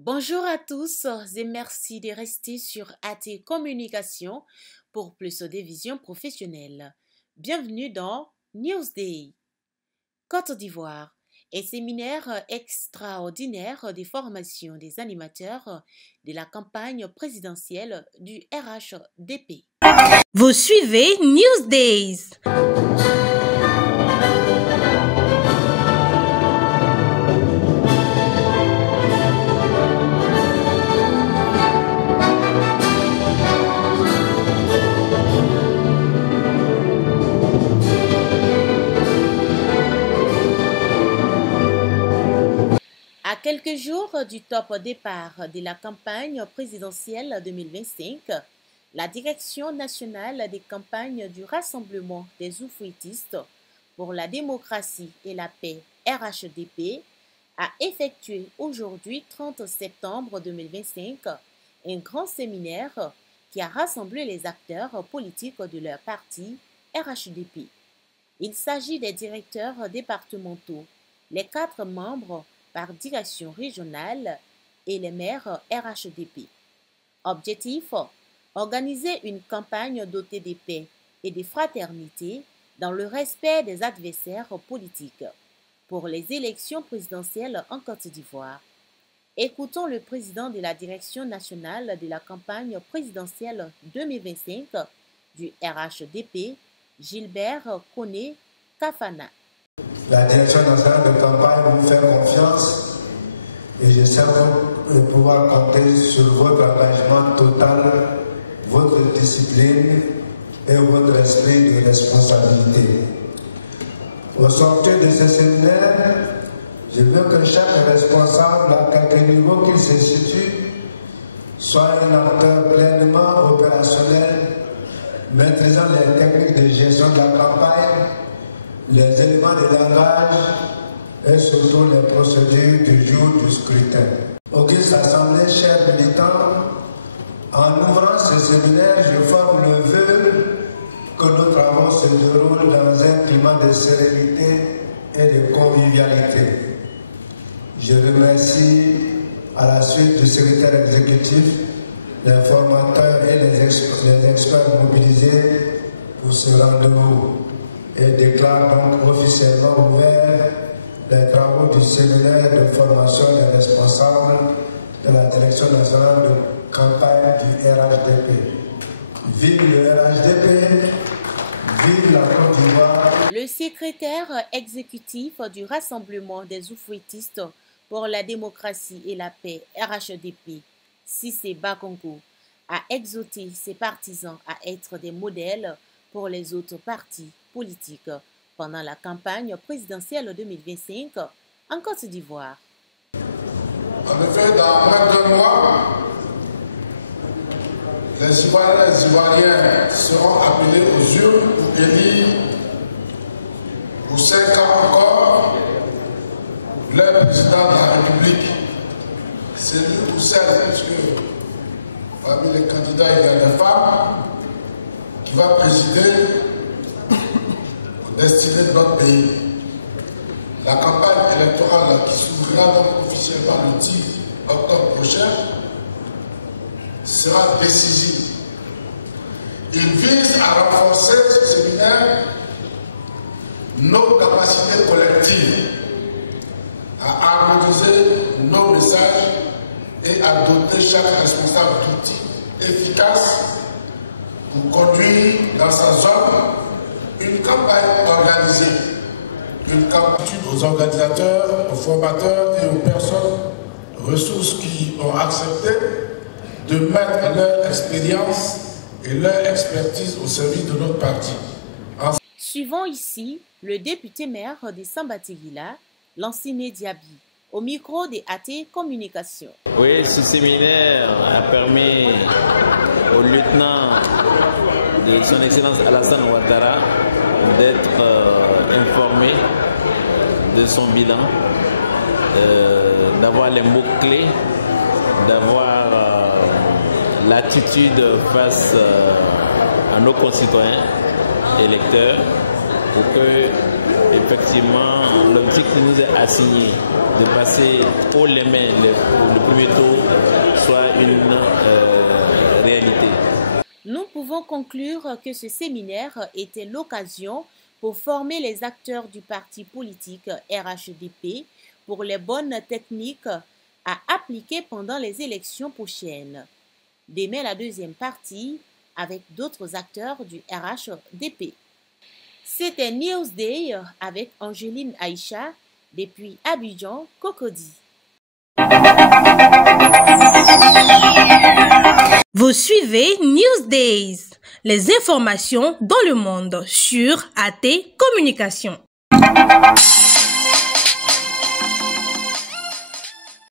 Bonjour à tous et merci de rester sur AT Communication pour plus de visions professionnelles. Bienvenue dans Newsday. Côte d'Ivoire et séminaire extraordinaire de formation des animateurs de la campagne présidentielle du RHDP. Vous suivez Newsdays. À quelques jours du top départ de la campagne présidentielle 2025, la Direction nationale des campagnes du Rassemblement des oufouettistes pour la démocratie et la paix RHDP a effectué aujourd'hui 30 septembre 2025 un grand séminaire qui a rassemblé les acteurs politiques de leur parti RHDP. Il s'agit des directeurs départementaux, les 4 membres par direction régionale et les maires RHDP. Objectif: organiser une campagne dotée de paix et de fraternité dans le respect des adversaires politiques pour les élections présidentielles en Côte d'Ivoire. Écoutons le président de la Direction nationale de la campagne présidentielle 2025 du RHDP, Gilbert Koné Kafana. La Direction nationale de campagne vous fait confiance et je sais de pouvoir compter sur votre engagement total, votre discipline et votre esprit de responsabilité. Au sortir de ce séminaire, je veux que chaque responsable, à quelque niveau qu'il se situe, soit un acteur pleinement opérationnel, maîtrisant les techniques de gestion de la campagne, les éléments de langage et surtout les procédures du jour du scrutin. Auguste Assemblée, chers militants, en ouvrant ce séminaire, je forme le vœu que nos travaux se déroulent dans un climat de sérénité et de convivialité. Je remercie à la suite du secrétaire exécutif, les formateurs et les experts mobilisés pour ce rendez-vous et déclare donc officiellement ouvert les travaux du séminaire de formation des responsables de la Direction nationale de campagne du RHDP. Vive le RHDP, vive la Côte d'Ivoire. Le secrétaire exécutif du Rassemblement des oufouettistes pour la démocratie et la paix RHDP, Cissé Bakongo, a exhorté ses partisans à être des modèles pour les autres partis politiques pendant la campagne présidentielle 2025 en Côte d'Ivoire. En effet, dans moins d'un mois, les Ivoiriens et les Ivoiriens seront appelés aux urnes pour élire pour 5 ans encore leur président de la République. C'est lui ou celle, puisque parmi les candidats, il y a des femmes, qui va présider au destiné de notre pays. La campagne électorale qui s'ouvrira donc officiellement le 10 octobre prochain sera décisive. Il vise à renforcer ce séminaire nos capacités collectives, à harmoniser nos messages et à doter chaque responsable d'outils efficaces pour conduire dans sa zone une campagne organisée, une campagne aux organisateurs, aux formateurs et aux personnes ressources qui ont accepté de mettre leur expérience et leur expertise au service de notre parti. Suivons ici le député maire de Sambatéguila, Lanciné Diaby, au micro de AT Communication. Oui, ce séminaire a permis au lieutenant de son Excellence Alassane Ouattara d'être informé de son bilan, d'avoir les mots-clés, d'avoir l'attitude face à nos concitoyens électeurs pour que, effectivement, l'objectif qui nous est assigné de passer haut les mains le premier tour une réalité. Nous pouvons conclure que ce séminaire était l'occasion pour former les acteurs du parti politique RHDP pour les bonnes techniques à appliquer pendant les élections prochaines. Demain, la deuxième partie avec d'autres acteurs du RHDP. C'était Newsday avec Angéline Aïcha depuis Abidjan, Cocody. Vous suivez Newsdays, les informations dans le monde sur AT Communication.